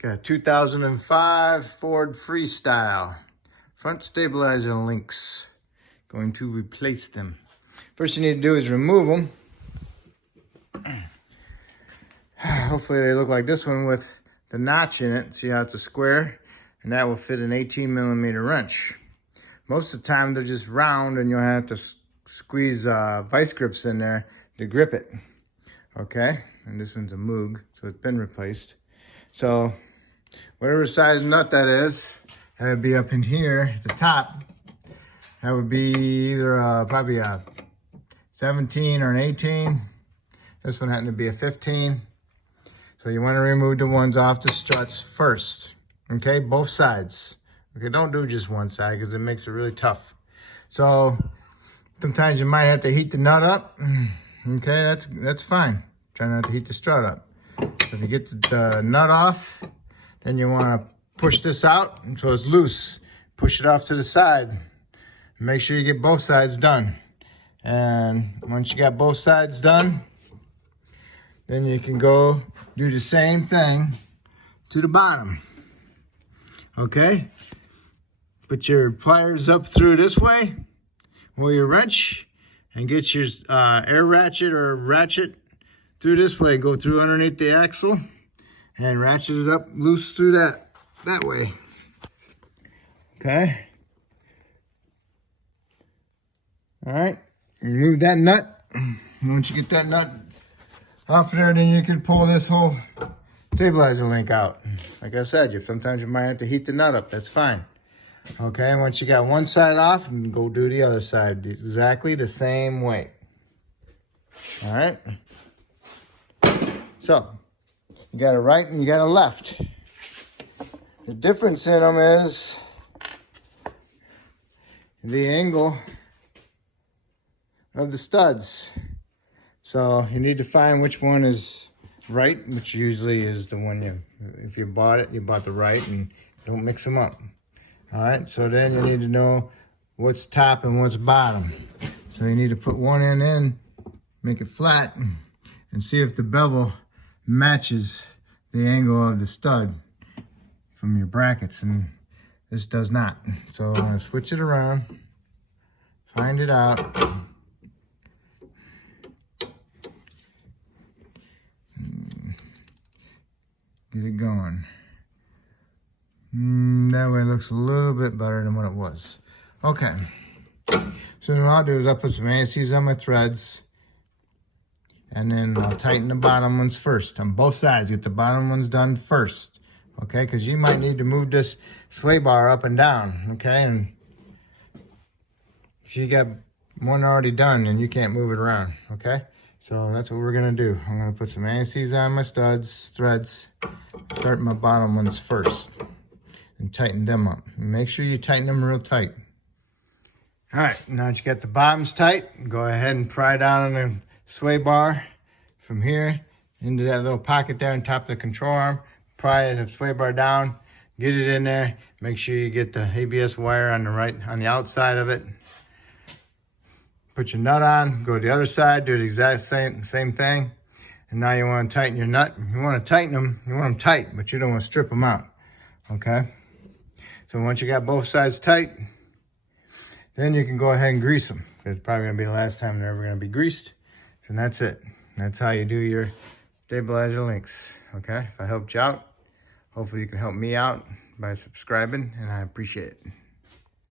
Got a 2005 Ford Freestyle. Front stabilizer links. Going to replace them. First you need to do is remove them. Hopefully they look like this one with the notch in it. See how it's a square? And that will fit an 18mm wrench. Most of the time they're just round and you'll have to squeeze vice grips in there to grip it. Okay, and this one's a Moog, so it's been replaced. So whatever size nut that is, that would be up in here at the top. That would be either probably a 17 or an 18. This one happened to be a 15. So you want to remove the ones off the struts first. Okay, both sides. Okay, don't do just one side because it makes it really tough. So sometimes you might have to heat the nut up. Okay, that's fine. Try not to heat the strut up. So if you get the nut off, then you want to push this out so it's loose. Push it off to the side. Make sure you get both sides done. And once you got both sides done, then you can go do the same thing to the bottom. Okay? Put your pliers up through this way with your wrench and get your air ratchet or ratchet through this way. Go through underneath the axle and ratchet it up loose through that way. Okay? All right, remove that nut. Once you get that nut off there, then you can pull this whole stabilizer link out. Like I said, sometimes you might have to heat the nut up. That's fine. Okay, once you got one side off, you can go do the other side exactly the same way. All right. So you got a right and you got a left. The difference in them is the angle of the studs. So you need to find which one is right, which usually is the one if you bought it, you bought the right, and don't mix them up. All right, so then you need to know what's top and what's bottom. So you need to put one end in, make it flat, and see if the bevel matches the angle of the stud from your brackets, and this does not. So I'm gonna switch it around, find it out. Get it going. That way it looks a little bit better than what it was. Okay. So then what I'll do is I'll put some ASCs on my threads. And then I'll tighten the bottom ones first on both sides. Get the bottom ones done first. Okay, because you might need to move this sway bar up and down. Okay, and if you got one already done, then you can't move it around. Okay, so that's what we're gonna do. I'm gonna put some ASCs on my threads, start my bottom ones first, and tighten them up. And make sure you tighten them real tight. All right, now that you got the bottoms tight, go ahead and pry down on the sway bar from here into that little pocket there on top of the control arm. Pry the sway bar down, get it in there. Make sure you get the ABS wire on the outside of it. Put your nut on, go to the other side, do the exact same thing. And now you want to tighten your nut. You want to tighten them, you want them tight, but you don't want to strip them out. Okay? So once you got both sides tight, then you can go ahead and grease them. It's probably going to be the last time they're ever going to be greased. And that's it. That's how you do your stabilizer links. Okay? If I helped you out, hopefully you can help me out by subscribing, and I appreciate it.